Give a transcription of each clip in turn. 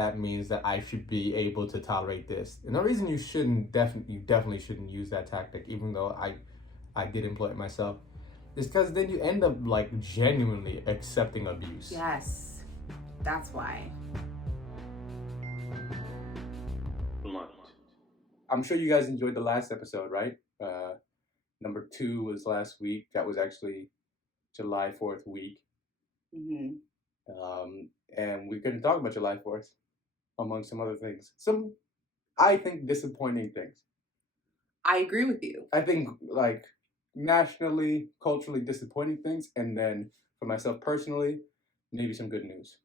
that means that I should be able to tolerate this. And the reason you definitely shouldn't use that tactic, even though I did employ it myself, is because then you end up like genuinely accepting abuse. Yes, that's why. I'm sure you guys enjoyed the last episode, right? Number 2 was last week. That was actually July 4th week. Mm-hmm. And we're going to talk about July 4th, among some other things. Some, I think, disappointing things. I agree with you. I think, like, nationally, culturally disappointing things. And then, for myself personally, maybe some good news.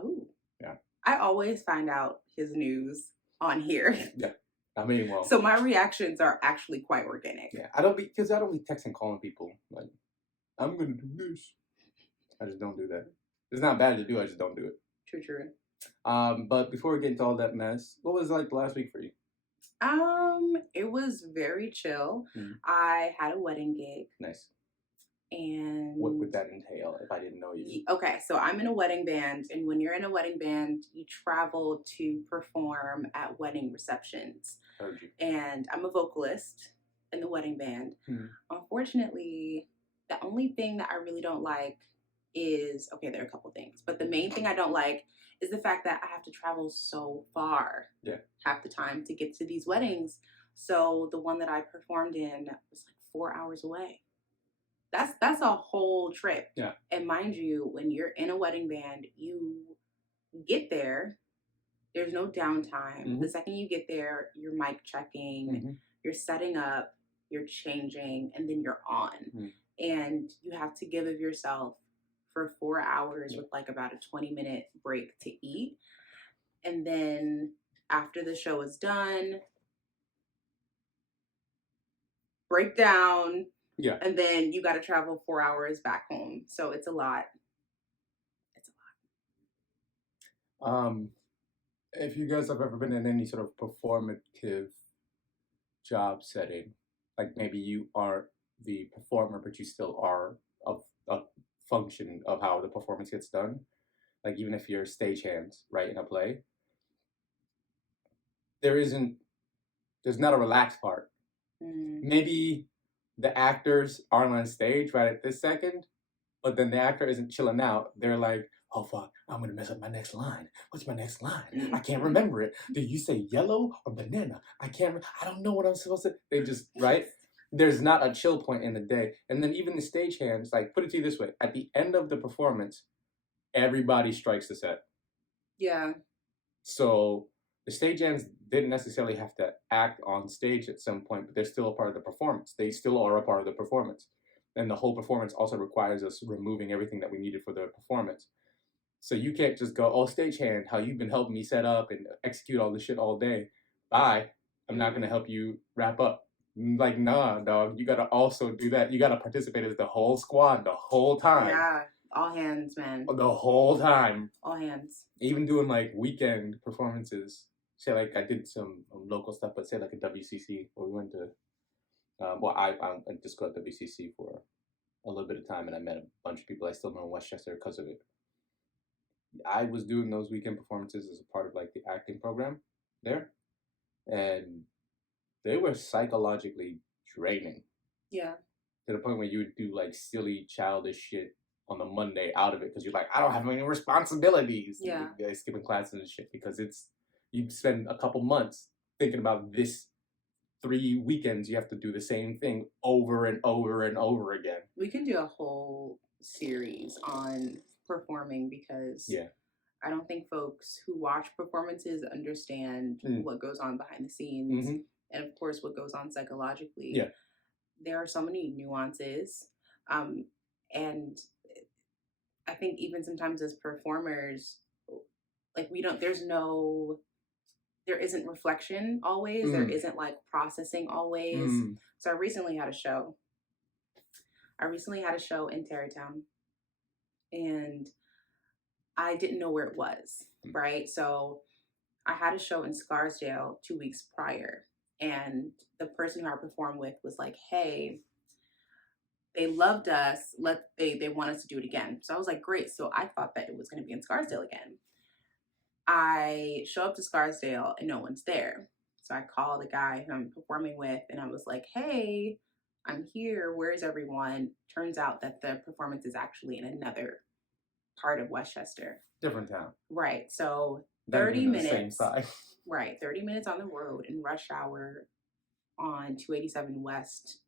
Oh. Yeah. I always find out his news on here. Yeah. I mean, well. So my reactions are actually quite organic. Yeah. I don't be texting calling people, like, I'm going to do this. I just don't do that. It's not bad to do, I just don't do it. True. But before we get into all that mess, what was it like last week for you? It was very chill. Mm-hmm. I had a wedding gig. Nice. And what would that entail if I didn't know you? Okay, so I'm in a wedding band, and when you're in a wedding band, you travel to perform at wedding receptions. Heard you. And I'm a vocalist in the wedding band. Mm-hmm. Unfortunately, the only thing that I really don't like is, okay, there are a couple things, but the main thing I don't like is the fact that I have to travel so far half the time to get to these weddings. So the one that I performed in was like 4 hours away. That's a whole trip. Yeah. And mind you, when you're in a wedding band, you get there, there's no downtime. Mm-hmm. The second you get there, you're mic checking, mm-hmm. you're setting up, you're changing, and then you're on. Mm-hmm. And you have to give of yourself for 4 hours with like about a 20-minute break to eat. And then after the show is done, break down. Yeah. And then you got to travel 4 hours back home. So it's a lot. If you guys have ever been in any sort of performative job setting, like maybe you are the performer, but you still are a function of how the performance gets done. Like even if you're stagehands, right, in a play, there's not a relaxed part. Maybe the actors aren't on stage right at this second, but then the actor isn't chilling out. They're like, oh fuck, I'm gonna mess up my next line. What's my next line? I can't remember it. Did you say yellow or banana? I don't know what I'm supposed to. They just, right? There's not a chill point in the day. And then even the stagehands, like, put it to you this way: at the end of the performance, everybody strikes the set. Yeah. So the stagehands didn't necessarily have to act on stage at some point, but they're still a part of the performance. They still are a part of the performance. And the whole performance also requires us removing everything that we needed for the performance. So you can't just go, oh, stagehand, how you've been helping me set up and execute all this shit all day. Bye. I'm not going to help you wrap up. Like, nah, dog. You got to also do that. You got to participate as the whole squad the whole time. Yeah. All hands, man. The whole time. All hands. Even doing, like, weekend performances. Say, like, I did some local stuff, but say, like, a WCC where we went to... I just got WCC for a little bit of time, and I met a bunch of people I still know in Westchester because of it. I was doing those weekend performances as a part of like the acting program there, and they were psychologically draining. Yeah. To the point where you would do like silly, childish shit on the Monday out of it because you're like, I don't have any responsibilities. Yeah. Like, skipping classes and shit because you spend a couple months thinking about this. 3 weekends you have to do the same thing over and over and over again. We can do a whole series on performing because I don't think folks who watch performances understand what goes on behind the scenes and of course what goes on psychologically. Yeah. There are so many nuances. And I think even sometimes as performers, like there isn't reflection always. There isn't like processing always. So I recently had a show in Tarrytown, and I didn't know where it was, right? So I had a show in Scarsdale 2 weeks prior, and the person who I performed with was like, hey, they loved us. They want us to do it again. So I was like, great. So I thought that it was going to be in Scarsdale again. I show up to Scarsdale and no one's there. So I call the guy who I'm performing with and I was like, hey, I'm here. Where's everyone? Turns out that the performance is actually in another part of Westchester. Different town. Right. So Not 30 even the minutes. same side. Right. 30 minutes on the road in rush hour on 287 West,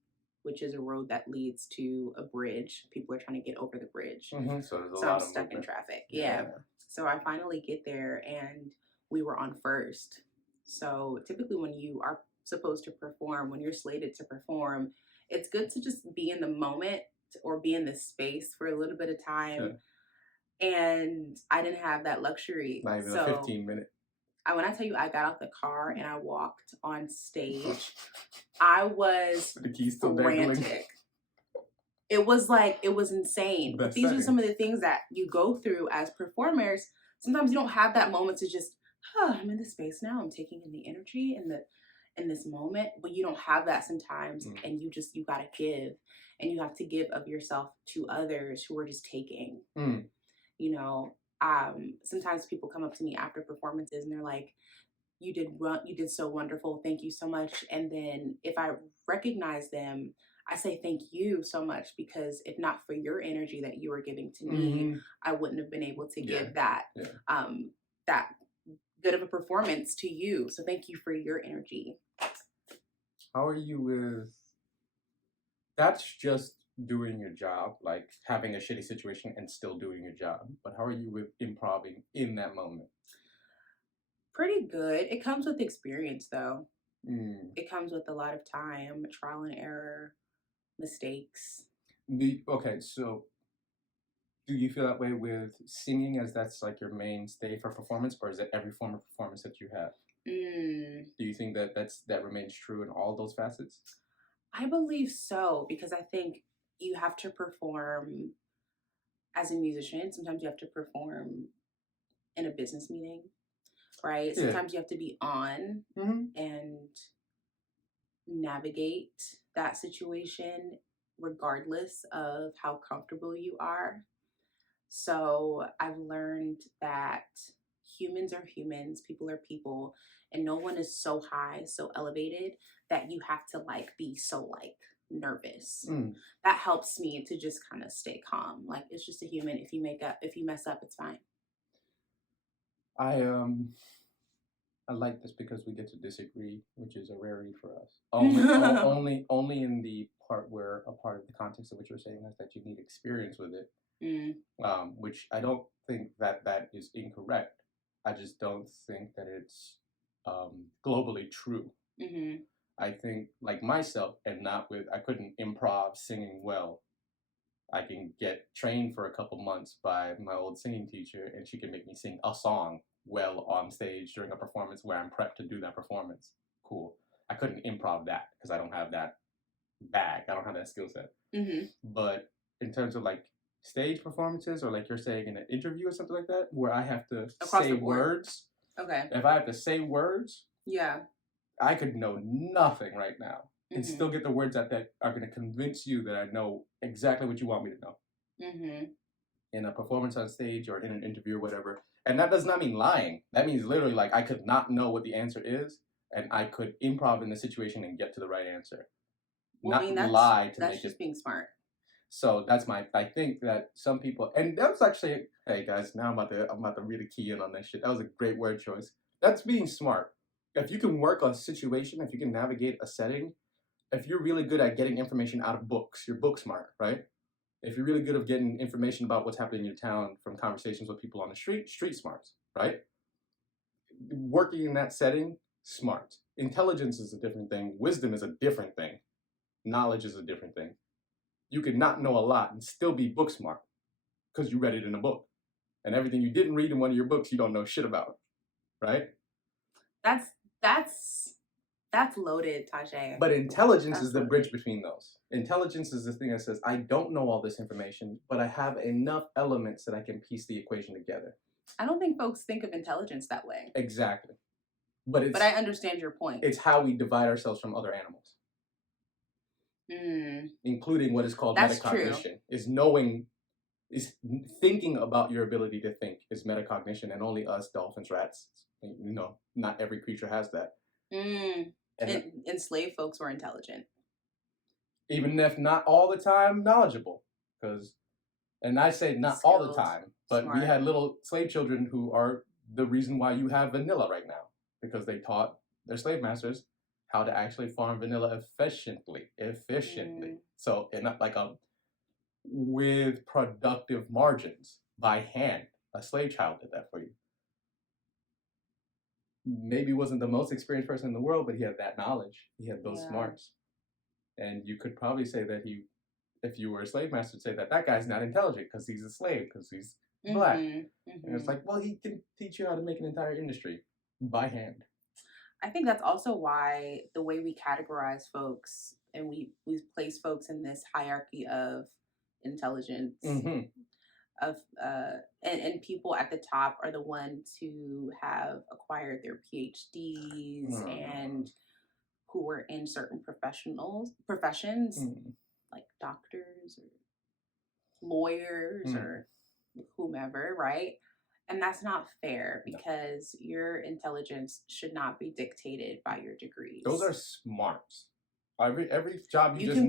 which is a road that leads to a bridge. People are trying to get over the bridge. Mm-hmm. So there's a So lot I'm of stuck movement. in traffic. Yeah. So I finally get there and we were on first. So typically when you are supposed to perform, when you're slated to perform, it's good to just be in the moment or be in the space for a little bit of time. Yeah. And I didn't have that luxury. Not even a 15-minute. When I tell you I got out the car and I walked on stage, I was the keys still dangling. It was insane. But these are some of the things that you go through as performers. Sometimes you don't have that moment to just, I'm in this space now. I'm taking in the energy in this moment. But you don't have that sometimes. And you gotta give. And you have to give of yourself to others who are just taking. You know, sometimes people come up to me after performances and they're like, you did so wonderful. Thank you so much. And then if I recognize them, I say thank you so much, because if not for your energy that you were giving to me, I wouldn't have been able to give that that good of a performance to you. So thank you for your energy. How are you with? That's just doing your job, like having a shitty situation and still doing your job. But how are you with improving in that moment? Pretty good. It comes with experience, though. It comes with a lot of time, trial and error, mistakes. Okay, so do you feel that way with singing, as that's like your mainstay for performance, or is it every form of performance that you have? Do you think that remains true in all those facets? I believe so, because I think you have to perform as a musician. Sometimes you have to perform in a business meeting, right? Yeah. Sometimes you have to be on and navigate that situation regardless of how comfortable you are. So I've learned that humans are humans, people are people, and no one is so high, so elevated that you have to be so nervous. That helps me to just kind of stay calm. Like, it's just a human. If you mess up, it's fine. I like this because we get to disagree, which is a rarity for us. Only in the part where a part of the context of what you're saying is that you need experience with it. Which I don't think that is incorrect. I just don't think that it's globally true. I think, like myself, and I couldn't improv singing well. I can get trained for a couple months by my old singing teacher, and she can make me sing a song well on stage during a performance where I'm prepped to do that performance. Cool. I couldn't improv that because I don't have that bag. I don't have that skill set. But in terms of stage performances, or like you're saying in an interview or something like that, where I have to say words. Okay. If I have to say words, I could know nothing right now and still get the words that are going to convince you that I know exactly what you want me to know. In a performance on stage or in an interview or whatever. And that does not mean lying. That means literally I could not know what the answer is, and I could improv in the situation and get to the right answer. Well, lie to that's just being smart. So I think that some people, and that was actually, hey guys, now I'm about to really key in on that shit. That was a great word choice. That's being smart. If you can work a situation, if you can navigate a setting, if you're really good at getting information out of books, you're book smart, right? If you're really good at getting information about what's happening in your town from conversations with people on the street smarts, right? Working in that setting, smart. Intelligence is a different thing. Wisdom is a different thing. Knowledge is a different thing. You could not know a lot and still be book smart because you read it in a book. And everything you didn't read in one of your books, you don't know shit about, right? That's loaded, Tajay. But intelligence is the bridge between those. Intelligence is the thing that says, I don't know all this information, but I have enough elements that I can piece the equation together. I don't think folks think of intelligence that way. Exactly. But I understand your point. It's how we divide ourselves from other animals. Including what is called metacognition. Is knowing is thinking about your ability to think is metacognition, and only us, dolphins, rats, not every creature has that. And enslaved folks were intelligent. Even if not all the time knowledgeable. And I say not all the time, but smart. We had little slave children who are the reason why you have vanilla right now, because they taught their slave masters how to actually farm vanilla efficiently. So, and not like with productive margins by hand. A slave child did that for you. Maybe wasn't the most experienced person in the world, but he had that knowledge. He had those smarts. And you could probably say that if you were a slave master, say that guy's not intelligent because he's a slave, because he's black. And it's like, well, he can teach you how to make an entire industry by hand. I think that's also why the way we categorize folks and we place folks in this hierarchy of intelligence, and people at the top are the ones who have acquired their PhDs and who are in certain professions, like doctors or lawyers or whomever, right? And that's not fair, because your intelligence should not be dictated by your degrees. Those are smarts. Every job you can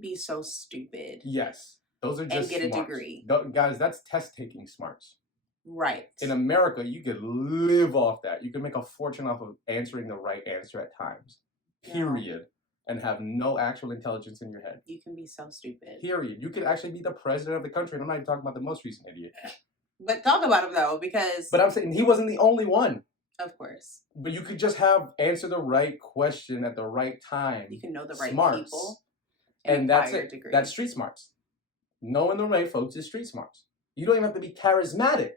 be so stupid. Yes, those are just and get smarts. A degree. Guys, that's test taking smarts. Right. In America, you could live off that. You can make a fortune off of answering the right answer at times. Period. And have no actual intelligence in your head. You can be so stupid. Period. You could actually be the president of the country, and I'm not even talking about the most recent idiot. But talk about him though, because. But I'm saying he wasn't the only one. Of course. But you could just answer the right question at the right time. You can know the right people. And that's it. That's street smarts. Knowing the right folks is street smarts. You don't even have to be charismatic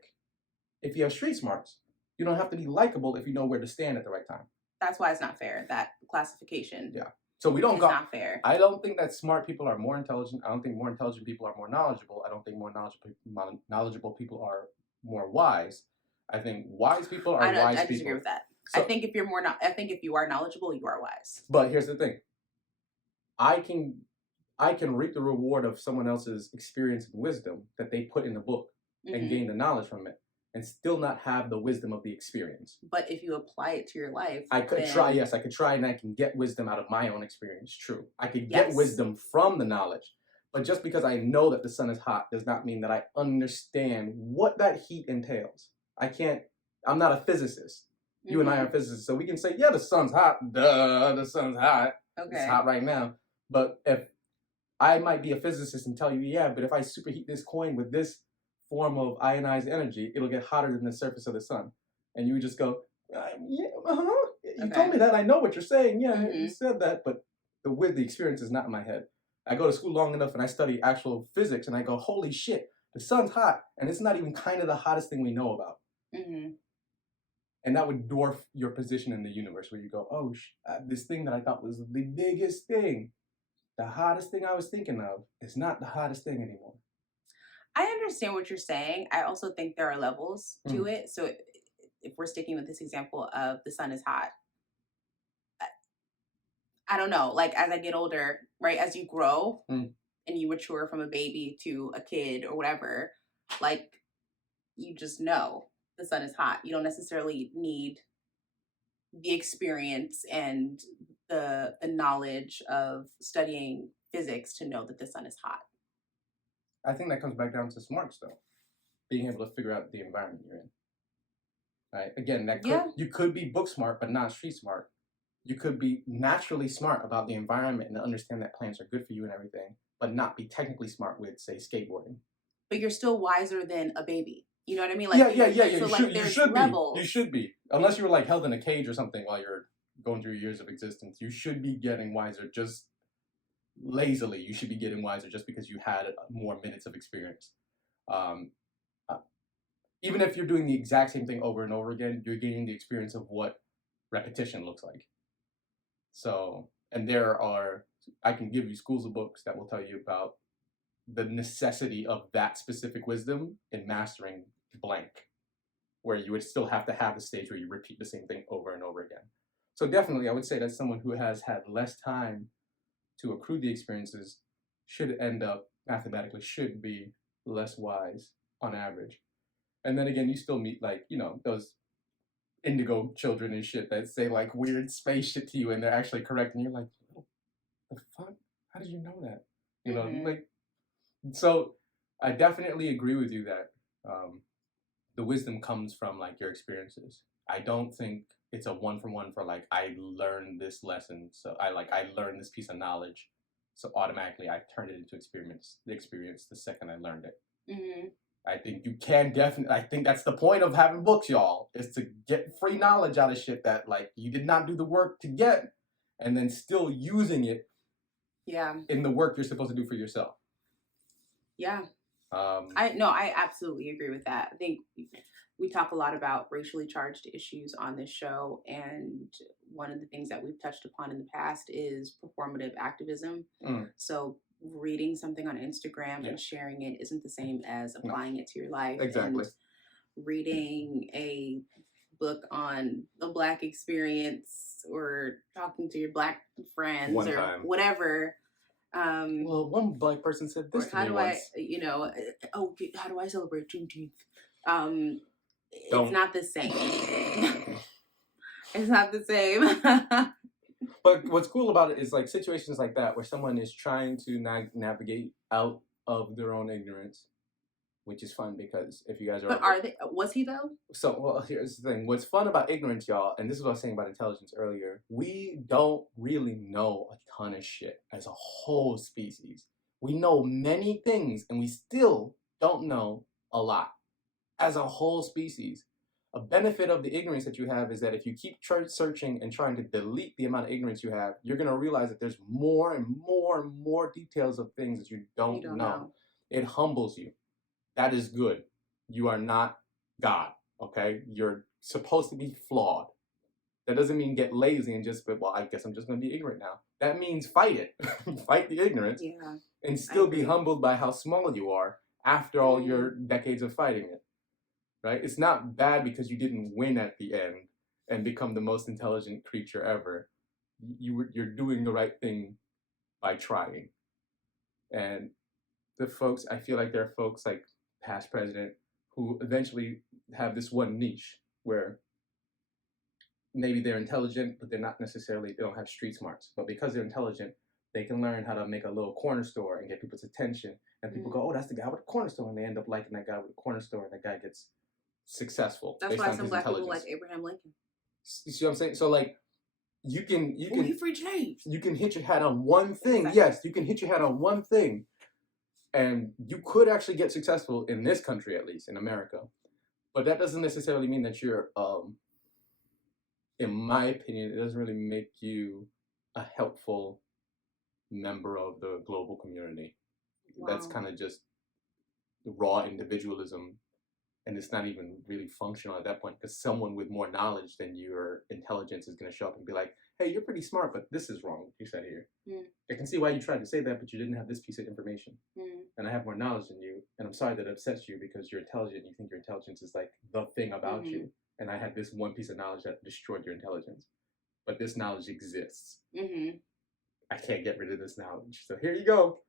if you have street smarts. You don't have to be likable if you know where to stand at the right time. That's why it's not fair, that classification. Yeah. So we don't It's not fair. I don't think that smart people are more intelligent. I don't think more intelligent people are more knowledgeable. I don't think more knowledgeable people are more wise. I think wise people are wise people. I disagree with that. So, I think if you are knowledgeable, you are wise. But here's the thing. I can reap the reward of someone else's experience and wisdom that they put in the book and gain the knowledge from it, and still not have the wisdom of the experience. But if you apply it to your life, I could try, and I can get wisdom out of my own experience. I'm I could get wisdom from the knowledge. But just because I know that the sun is hot does not mean that I understand what that heat entails. I'm not a physicist. You and I are physicists, so we can say, yeah, the sun's hot. Duh, the sun's hot. Okay. It's hot right now. But if I might be a physicist and tell you, yeah, but if I superheat this coin with this form of ionized energy, it'll get hotter than the surface of the sun. And you would just go, You told me that. I know what you're saying. Yeah, you said that. But the experience is not in my head. I go to school long enough and I study actual physics and I go, holy shit, the sun's hot. And it's not even kind of the hottest thing we know about. And that would dwarf your position in the universe, where you go, oh, this thing that I thought was the biggest thing, the hottest thing I was thinking of, is not the hottest thing anymore. I understand what you're saying. I also think there are levels to it. So if we're sticking with this example of the sun is hot, I don't know, like as I get older, right, as you grow and you mature from a baby to a kid or whatever, like you just know the sun is hot. You don't necessarily need the experience and the knowledge of studying physics to know that the sun is hot. I think that comes back down to smarts, though. Being able to figure out the environment you're in. Right? Again, you could be book smart, but not street smart. You could be naturally smart about the environment and understand that plants are good for you and everything, but not be technically smart with, say, skateboarding. But you're still wiser than a baby. You know what I mean? Like, yeah. So you should be. Unless you were like held in a cage or something while you're going through years of existence. You should be getting wiser just lazily. You should be getting wiser just because you had more minutes of experience. Even if you're doing the exact same thing over and over again, you're gaining the experience of what repetition looks like. So, and I can give you schools of books that will tell you about the necessity of that specific wisdom in mastering blank, where you would still have to have the stage where you repeat the same thing over and over again. So definitely, I would say that someone who has had less time to accrue the experiences should end up, mathematically, should be less wise on average. And then again, you still meet like, you know, those indigo children and shit that say like weird space shit to you and they're actually correct and you're like, what the fuck? How did you know that? You know, like, so I definitely agree with you that the wisdom comes from like your experiences. I don't think it's a one-for-one for like I learned this lesson, so I learned this piece of knowledge, so automatically I turned it into the experience the second I learned it. I think you can definitely. I think that's the point of having books, y'all, is to get free knowledge out of shit that like you did not do the work to get, and then still using it. Yeah. In the work you're supposed to do for yourself. Yeah. I absolutely agree with that. I think we talk a lot about racially charged issues on this show, and one of the things that we've touched upon in the past is performative activism. So reading something on Instagram and sharing it isn't the same as applying it to your life. Exactly. And reading a book on the Black experience or talking to your Black friends whatever. Well, one Black person said this to me once. How do I celebrate Juneteenth? It's not the same. It's not the same. But what's cool about it is like situations like that where someone is trying to navigate out of their own ignorance, which is fun because if you guys are... But was he though? So, well, here's the thing. What's fun about ignorance, y'all, and this is what I was saying about intelligence earlier, we don't really know a ton of shit as a whole species. We know many things and we still don't know a lot as a whole species. A benefit of the ignorance that you have is that if you keep searching and trying to delete the amount of ignorance you have, you're going to realize that there's more and more and more details of things that you don't know. It humbles you. That is good. You are not God, okay? You're supposed to be flawed. That doesn't mean get lazy and just, well, I guess I'm just going to be ignorant now. That means fight it. Fight the ignorance. Yeah. And still be humbled by how small you are after all your decades of fighting it. Right? It's not bad because you didn't win at the end and become the most intelligent creature ever. You're doing the right thing by trying. And I feel like there are folks like past president who eventually have this one niche where maybe they're intelligent, but they don't have street smarts. But because they're intelligent, they can learn how to make a little corner store and get people's attention. And people go, oh, that's the guy with the corner store. And they end up liking that guy with the corner store. And that guy gets successful. That's why some Black people like Abraham Lincoln. You see what I'm saying? So like, you can free slaves. You can hit your hat on one thing. Exactly. Yes, you can hit your hat on one thing, and you could actually get successful in this country, at least in America. But that doesn't necessarily mean that you're. In my opinion, it doesn't really make you a helpful member of the global community. Wow. That's kind of just raw individualism. And it's not even really functional at that point because someone with more knowledge than your intelligence is going to show up and be like, hey, you're pretty smart, but this is wrong, you said here. I can see why you tried to say that, but you didn't have this piece of information. And I have more knowledge than you. And I'm sorry that it upsets you because you're intelligent. You think your intelligence is like the thing about you. And I had this one piece of knowledge that destroyed your intelligence. But this knowledge exists. I can't get rid of this knowledge. So here you go.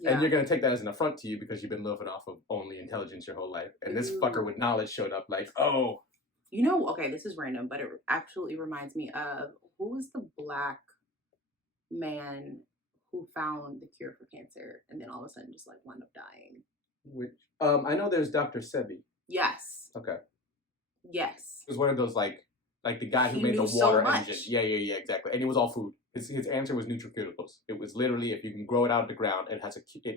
Yeah. And you're going to take that as an affront to you because you've been living off of only intelligence your whole life. And this fucker with knowledge showed up like, oh. You know, okay, this is random, but it absolutely reminds me of, who was the Black man who found the cure for cancer and then all of a sudden just like wound up dying? Which, I know there's Dr. Sebi. Yes. Okay. Yes. It was one of those like the guy who made the water engine. Yeah, exactly. And it was all food. His answer was nutraceuticals. It was literally, if you can grow it out of the ground, it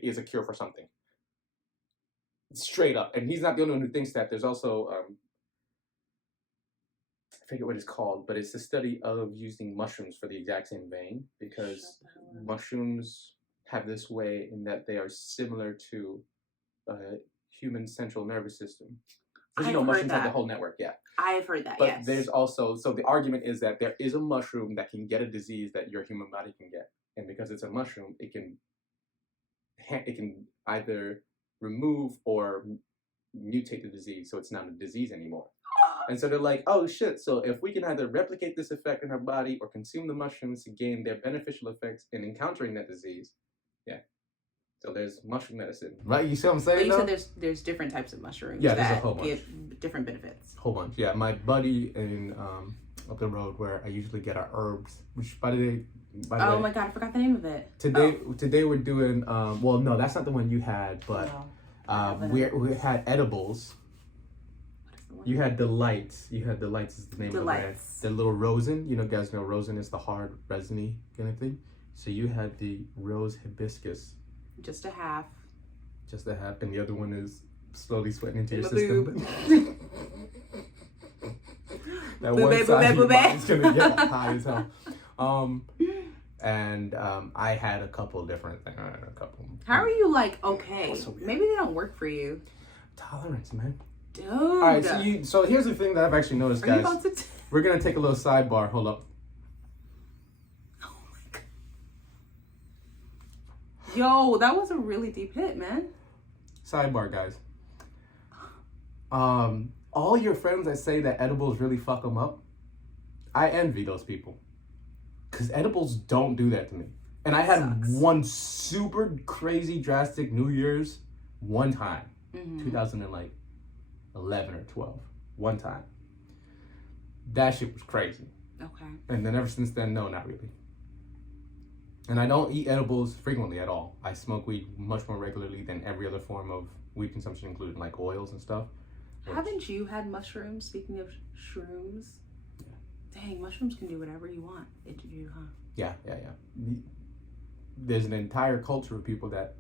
is a cure for something. Straight up. And he's not the only one who thinks that. There's also, I forget what it's called, but it's the study of using mushrooms for the exact same vein, because mushrooms have this way in that they are similar to human central nervous system. You know, mushrooms have the whole network, yeah. I have heard that, but yes. There's also, so the argument is that there is a mushroom that can get a disease that your human body can get. And because it's a mushroom, it can either remove or mutate the disease, so it's not a disease anymore. And so they're like, oh shit, so if we can either replicate this effect in our body or consume the mushrooms to gain their beneficial effects in encountering that disease, yeah. So there's mushroom medicine, right? You see what I'm saying? But you said there's different types of mushrooms. Yeah, there's a whole bunch. Give different benefits. Whole bunch. Yeah, my buddy in up the road where I usually get our herbs, which by the way, my god, I forgot the name of it. Today we're doing well, no, that's not the one you had, but we had edibles. You had Delights. You had Delights is the name of the brand. The little rosin. You guys know rosin is the hard resiny kind of thing. So you had the rose hibiscus. Just a half. And the other one is slowly sweating into your system. That one side of your mind's gonna get high as hell. And I had a couple different things. How are you okay? Maybe they don't work for you. Tolerance, man. Dude. All right, so here's the thing that I've actually noticed, guys. We're gonna take a little sidebar. Hold up. Oh my god. Yo, that was a really deep hit, man. Sidebar, guys. All your friends that say that edibles really fuck them up, I envy those people. Because edibles don't do that to me. And I had one super crazy drastic New Year's one time. 2011 or 12. One time. That shit was crazy. Okay. And then ever since then, no, not really. And I don't eat edibles frequently at all. I smoke weed much more regularly than every other form of weed consumption, including like oils and stuff. Haven't you had mushrooms? Speaking of shrooms, dang, mushrooms can do whatever you want it to do, huh? Yeah. There's an entire culture of people that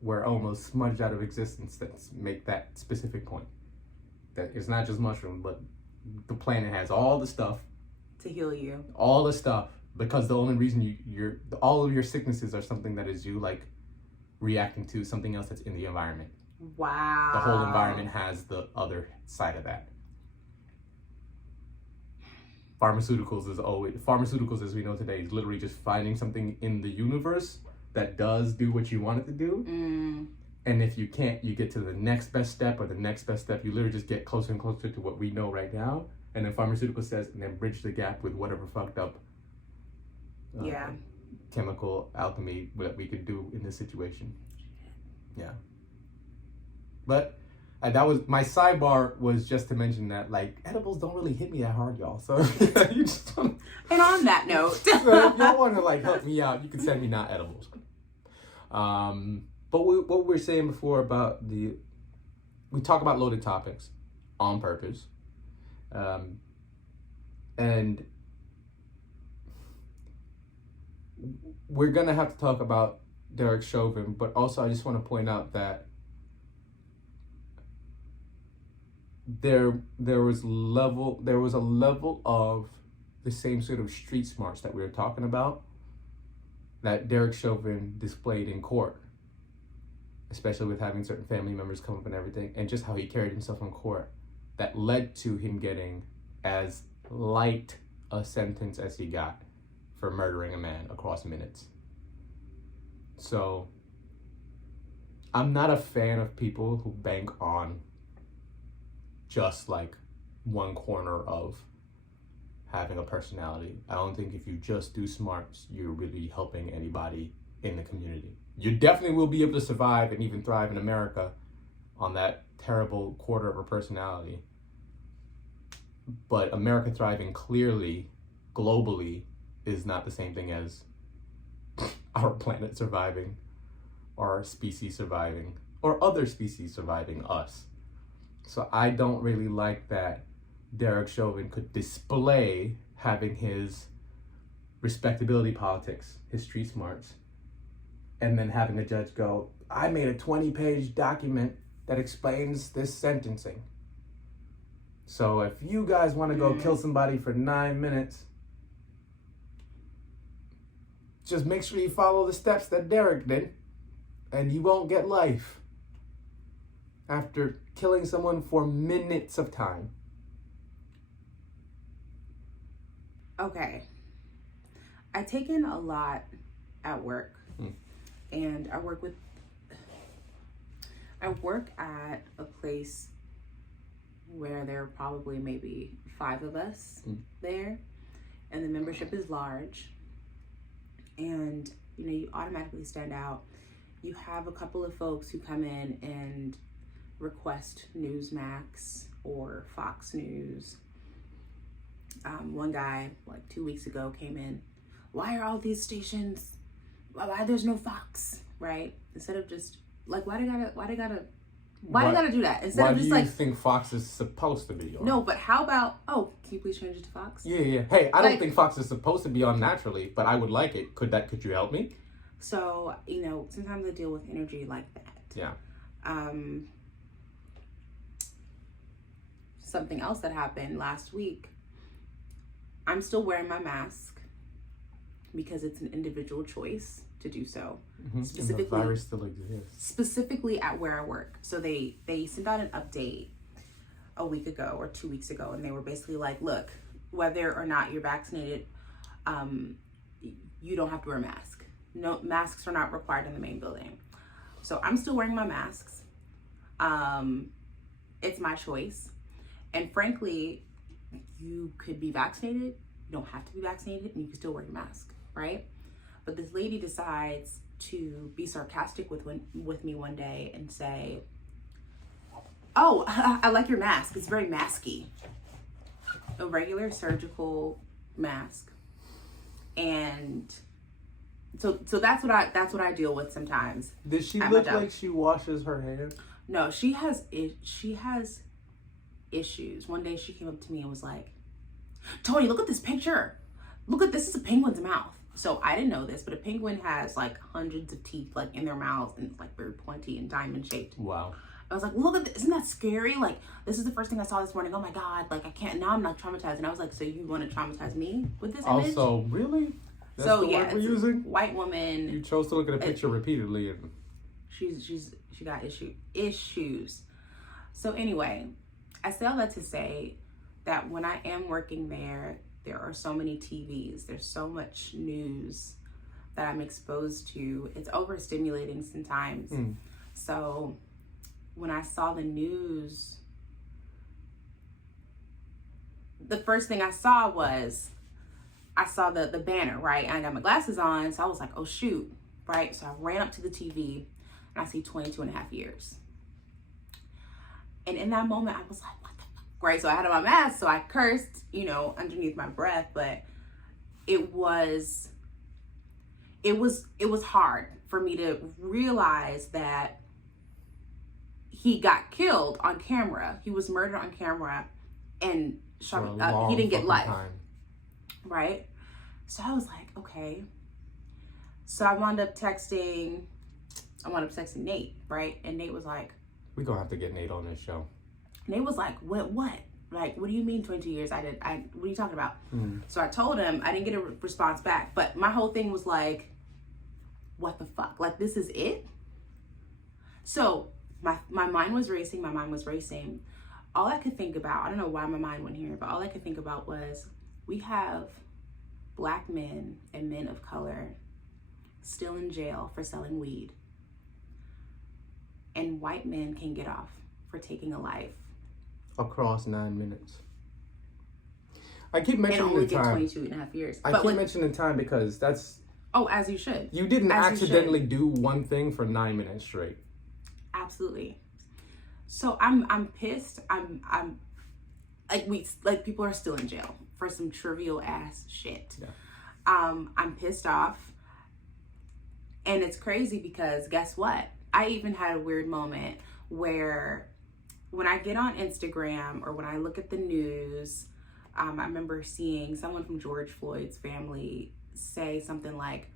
were almost smudged out of existence that make that specific point. That it's not just mushrooms, but the planet has all the stuff to heal you. All the stuff, because the only reason all of your sicknesses are something that is you like reacting to something else that's in the environment. Wow. The whole environment has the other side of that. Pharmaceuticals, as we know today, is literally just finding something in the universe that does do what you want it to do. And if you can't, you get to the next best step or the next best step. You literally just get closer and closer to what we know right now. And then pharmaceutical says, and then bridge the gap with whatever fucked up chemical alchemy that we could do in this situation. Yeah. But that was my sidebar, was just to mention that edibles don't really hit me that hard, y'all. So you just don't. And on that note, so if y'all want to help me out, you can send me not edibles. But what we were saying before about we talk about loaded topics on purpose, and we're gonna have to talk about Derek Chauvin, but also I just want to point out that there was a level of the same sort of street smarts that we were talking about that Derek Chauvin displayed in court, especially with having certain family members come up and everything, and just how he carried himself in court, that led to him getting as light a sentence as he got for murdering a man across minutes. So I'm not a fan of people who bank on just one corner of having a personality. I don't think if you just do smarts, you're really helping anybody in the community. You definitely will be able to survive and even thrive in America on that terrible quarter of a personality. But America thriving clearly, globally, is not the same thing as our planet surviving, or our species surviving, or other species surviving us. So I don't really like that Derek Chauvin could display having his respectability politics, his street smarts, and then having a judge go, I made a 20-page document that explains this sentencing. So if you guys want to go kill somebody for 9 minutes, just make sure you follow the steps that Derek did, and you won't get life after killing someone for minutes of time. Okay. I take in a lot at work, and I work at a place where there are probably maybe 5 of us there, and the membership is large, and you automatically stand out you have a couple of folks who come in and request Newsmax or Fox News. One guy, like 2 weeks ago, came in. Why are all these stations? Why there's no Fox, right? Instead of just like, why they gotta do that? Instead why of just do you like, think Fox is supposed to be on? No, but how about? Oh, can you please change it to Fox? Yeah. Hey, I don't think Fox is supposed to be on naturally, but I would like it. Could you help me? So sometimes I deal with energy like that. Yeah. Something else that happened last week. I'm still wearing my mask because it's an individual choice to do so. Mm-hmm. Specifically, and the virus still exists. Specifically at where I work. So they sent out an update a week ago or 2 weeks ago, and they were basically like, look, whether or not you're vaccinated, you don't have to wear a mask. No, masks are not required in the main building. So I'm still wearing my masks. It's my choice. And frankly, you could be vaccinated, you don't have to be vaccinated, and you can still wear your mask, right? But this lady decides to be sarcastic with me one day and say, oh, I like your mask. It's very masky. A regular surgical mask. And so that's what I deal with sometimes. Does she look like she washes her hair? No, she has issues. One day she came up to me and was like, Tony, look at this picture. Look at this. Is a penguin's mouth. So I didn't know this, but a penguin has like hundreds of teeth like in their mouths, and it's like very pointy and diamond shaped. Wow. I was like, look at this. Isn't that scary? Like, this is the first thing I saw this morning. Oh my God. Like, I can't, now I'm not traumatized. And I was like, so you want to traumatize me with this image? Also, really? That's the word we're using? White woman. You chose to look at a picture repeatedly, and she got issues. So anyway, I say all that to say that when I am working there are so many TVs, there's so much news that I'm exposed to. It's overstimulating sometimes. So when I saw the news, the first thing I saw the banner, right? And I got my glasses on, so I was like, oh shoot, right? So I ran up to the TV and I see 22 and a half years. And in that moment, I was like, what the fuck? Right? So I had on my mask, so I cursed, underneath my breath, but it was hard for me to realize that he got killed on camera. He was murdered on camera and shot. He didn't get life. Right? So I was like, okay. So I wound up texting Nate, right? And Nate was like, we're gonna have to get Nate on this show. Nate was like, what? Like, what do you mean 22 years? What are you talking about? So I told him, I didn't get a response back, but my whole thing was like, what the fuck? Like, this is it? So my mind was racing. All I could think about, I don't know why my mind went here, but all I could think about was, we have Black men and men of color still in jail for selling weed. And white men can get off for taking a life. Across 9 minutes. I keep mentioning the time. 22 and a half years. I keep mentioning time because that's... Oh, as you should. You didn't accidentally do one thing for 9 minutes straight. Absolutely. So I'm pissed. I'm like people are still in jail for some trivial ass shit. Yeah. I'm pissed off. And it's crazy because guess what? I even had a weird moment where when I get on Instagram or when I look at the news, I remember seeing someone from George Floyd's family say something like,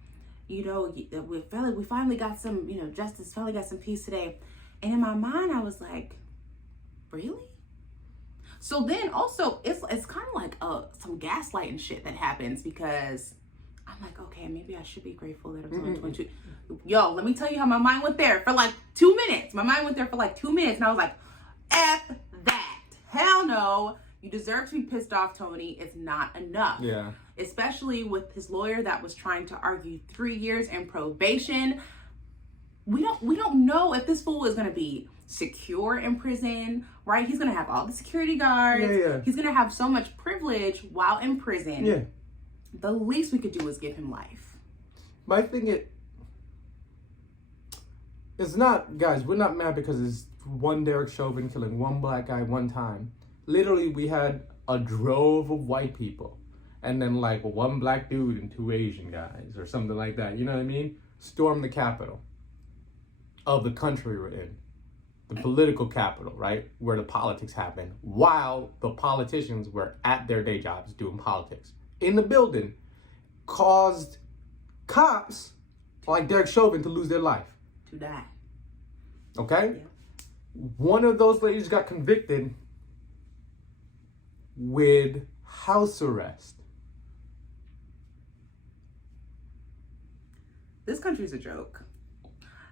we finally got some, justice, finally got some peace today. And in my mind, I was like, really? So then also, it's kind of like some gaslighting shit that happens because I'm like, okay, maybe I should be grateful that I'm only 22. Yo, let me tell you how my mind went there for like 2 minutes. My mind went there for like 2 minutes, and I was like, F that. Hell no. You deserve to be pissed off, Tony. It's not enough. Yeah. Especially with his lawyer that was trying to argue 3 years and probation. We don't know if this fool is gonna be secure in prison, right? He's gonna have all the security guards. Yeah. He's gonna have so much privilege while in prison. Yeah. The least we could do is give him life. But I think It's not, guys, we're not mad because it's one Derek Chauvin killing one black guy one time. Literally, we had a drove of white people and then like one black dude and two Asian guys or something like that. You know what I mean? Storm the capital of the country we're in. The political capital, right? Where the politics happen while the politicians were at their day jobs doing politics. In the building, caused cops like Derek Chauvin to lose their life. To die. Okay? Yeah. One of those ladies got convicted with house arrest. This country's a joke.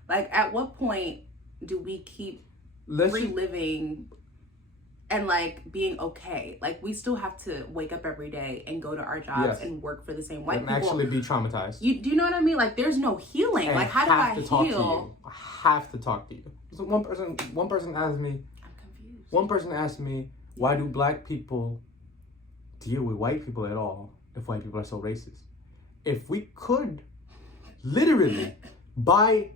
Like, at what point do we keep reliving and like being okay? Like, we still have to wake up every day and go to our jobs and work for the same white people. Actually be traumatized. Do you know what I mean? Like, there's no healing. And like, how do I heal? I have to talk to you. So one person asked me. I'm confused. One person asked me, why do black people deal with white people at all if white people are so racist? If we could, literally, by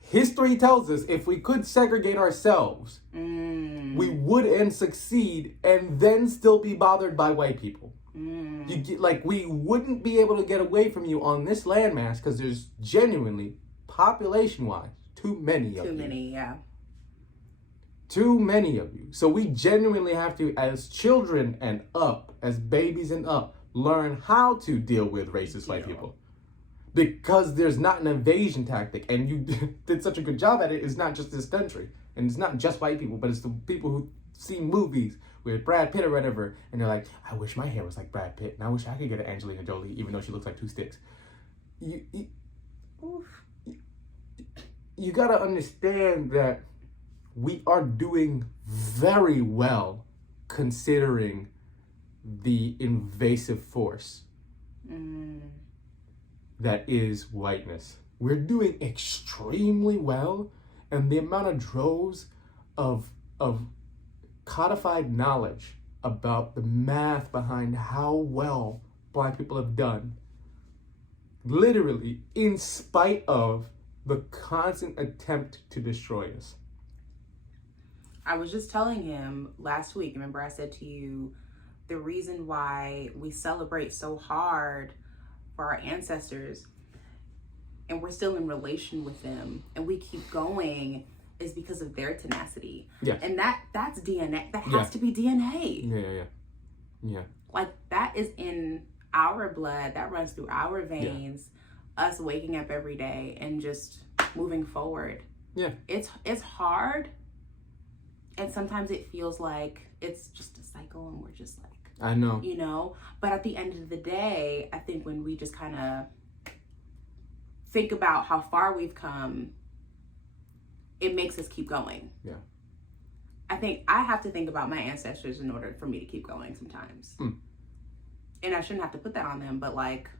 history tells us, if we could segregate ourselves, we would and succeed and then still be bothered by white people. We wouldn't be able to get away from you on this landmass because there's genuinely, population-wise, too many of you. Too many, yeah. Too many of you. So we genuinely have to, as children and up, as babies and up, learn how to deal with racist white people. Because there's not an evasion tactic, and you did such a good job at it. It's not just this country, and it's not just white people, but it's the people who see movies with Brad Pitt or whatever, and they're like, I wish my hair was like Brad Pitt, and I wish I could get an Angelina Jolie, even though she looks like two sticks. You gotta understand that we are doing very well considering the invasive force that is whiteness. We're doing extremely well, and the amount of droves of codified knowledge about the math behind how well black people have done, literally in spite of the constant attempt to destroy us. I was just telling him last week, remember I said to you, the reason why we celebrate so hard for our ancestors and we're still in relation with them and we keep going is because of their tenacity. Yeah. And that's DNA. That has to be DNA. Yeah. Like, that is in our blood. That runs through our veins. Yeah. Us waking up every day and just moving forward. Yeah. It's hard. And sometimes it feels like it's just a cycle and we're just like, I know. You know? But at the end of the day, I think when we just kind of think about how far we've come, it makes us keep going. Yeah. I think I have to think about my ancestors in order for me to keep going sometimes. And I shouldn't have to put that on them, but like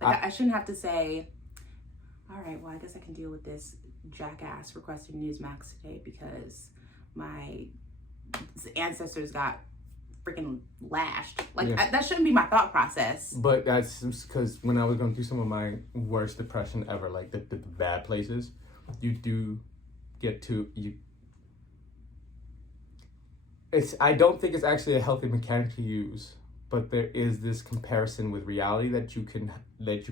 I shouldn't have to say, all right, well, I guess I can deal with this jackass requesting Newsmax today because my ancestors got freaking lashed. Like, that shouldn't be my thought process. But that's because when I was going through some of my worst depression ever, like the bad places, you do get to I don't think it's actually a healthy mechanic to use, but there is this comparison with reality that you can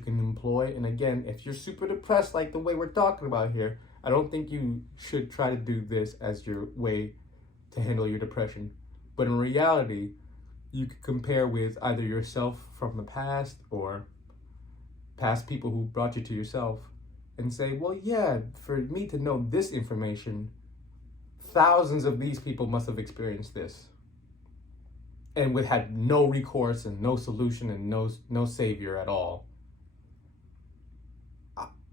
employ. And again, if you're super depressed like the way we're talking about here, I don't think you should try to do this as your way to handle your depression. But in reality, you could compare with either yourself from the past or past people who brought you to yourself and say, well, yeah, for me to know this information, thousands of these people must have experienced this and would had no recourse and no solution and no savior at all.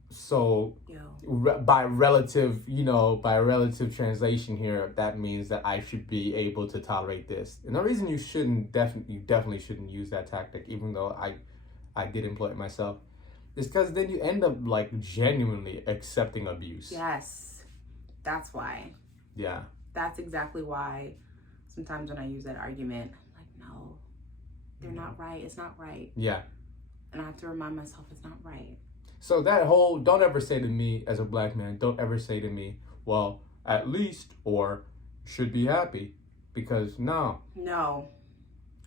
So by relative translation here, that means that I should be able to tolerate this. And the reason you definitely shouldn't use that tactic, even though I did employ it myself, is because then you end up like genuinely accepting abuse. Yes, that's why. Yeah. That's exactly why sometimes when I use that argument, I'm like, no, they're not right. It's not right. Yeah. And I have to remind myself it's not right. So that whole, don't ever say to me as a black man, don't ever say to me, well, at least, or should be happy. Because no. No.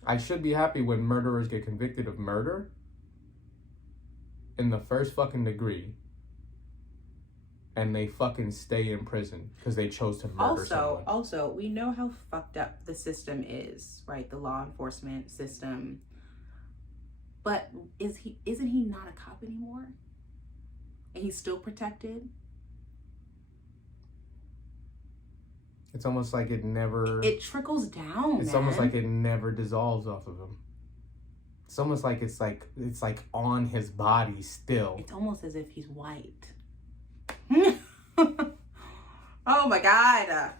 I should be happy when murderers get convicted of murder in the first fucking degree and they fucking stay in prison because they chose to murder someone. Also, we know how fucked up the system is, right? The law enforcement system. But isn't he not a cop anymore? And he's still protected? It's almost like it never... It trickles down, It's almost like it never dissolves off of him. It's almost like it's like on his body still. It's almost as if he's white. Oh my God. I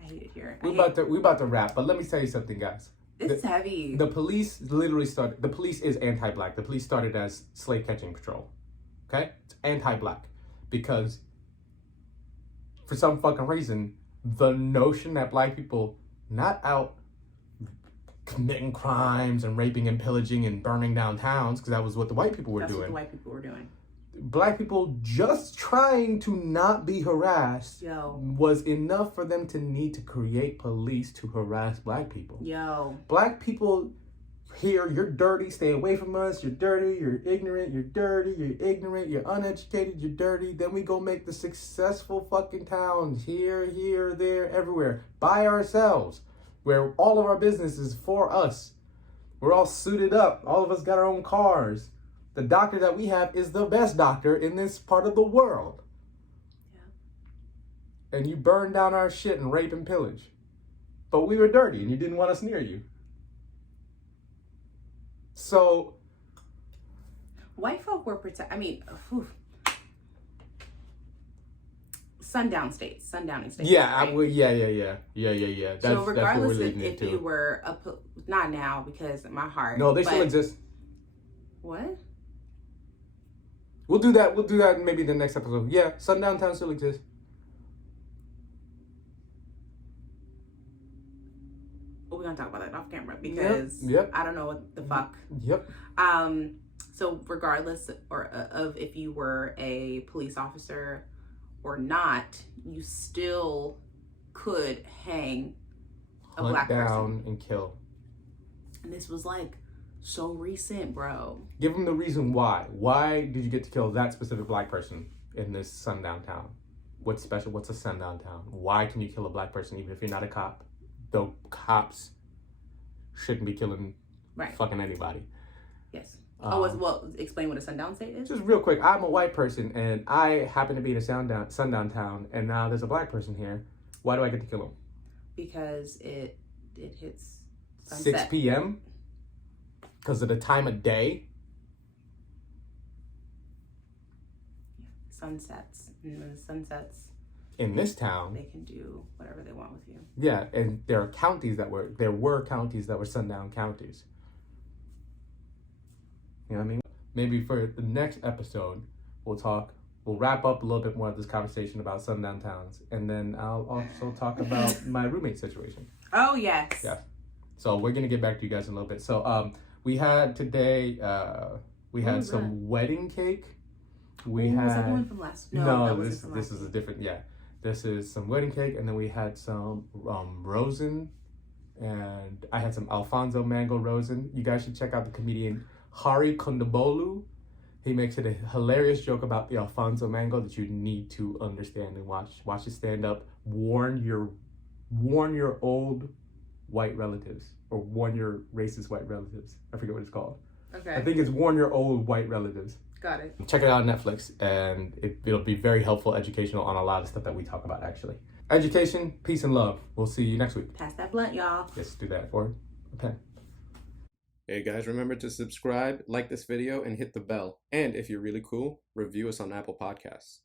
hate it here. We about to wrap, but let me tell you something, guys. This is heavy. The police literally started... The police is anti-black. The police started as slave catching patrol. Okay? It's anti-black. Because for some fucking reason, the notion that black people not out committing crimes and raping and pillaging and burning down towns, because that was what the white people were doing. That's what the white people were doing. Black people just trying to not be harassed was enough for them to need to create police to harass black people. Black people here, you're dirty, stay away from us, you're dirty, you're ignorant, you're dirty, you're ignorant, you're uneducated, you're dirty. Then we go make the successful fucking towns here, there, everywhere by ourselves, where all of our business is for us. We're all suited up. All of us got our own cars. The doctor that we have is the best doctor in this part of the world. Yeah. And you burn down our shit and rape and pillage. But we were dirty and you didn't want us near you. So... White folk were sundowning states. Yeah, right? Yeah. So regardless if you were not now because my heart. No, they still exist. What? We'll do that in maybe the next episode. Yeah, sundown towns still exist. We're gonna talk about that off camera because I don't know what the fuck. So regardless of if you were a police officer or not, you still could hang a black person and kill. And this was like so recent, bro. Give them the reason why. Why did you get to kill that specific black person in this sundown town? What's special? What's a sundown town? Why can you kill a black person even if you're not a cop? Though cops shouldn't be killing fucking anybody. Yes. Explain what a sundown state is? Just real quick, I'm a white person and I happen to be in a sundown town and now there's a black person here. Why do I get to kill him? Because it hits sunset. 6 p.m.? Because of the time of day? Sunsets. And when the sunsets... In this town... They can do whatever they want with you. Yeah, and there were counties that were sundown counties. You know what I mean? Maybe for the next episode, we'll wrap up a little bit more of this conversation about sundown towns. And then I'll also talk about my roommate situation. Oh, yes. Yeah. So we're going to get back to you guys in a little bit. So we had today, had some wedding cake. Was that the one from last? No, this is a different, This is some wedding cake. And then we had some rosin. And I had some Alfonso mango rosin. You guys should check out the comedian Hari Kondabolu. He makes it a hilarious joke about the Alfonso mango that you need to understand and watch. Watch it stand up. Warn your old white relatives, or warn your racist white relatives. I forget what it's called. Okay. I think it's warn your old white relatives. Got it. Check it out on Netflix, and it'll be very helpful, educational on a lot of stuff that we talk about, actually. Education, peace, and love. We'll see you next week. Pass that blunt, y'all. Let's do that. Or a pen. Hey guys, remember to subscribe, like this video, and hit the bell. And if you're really cool, review us on Apple Podcasts.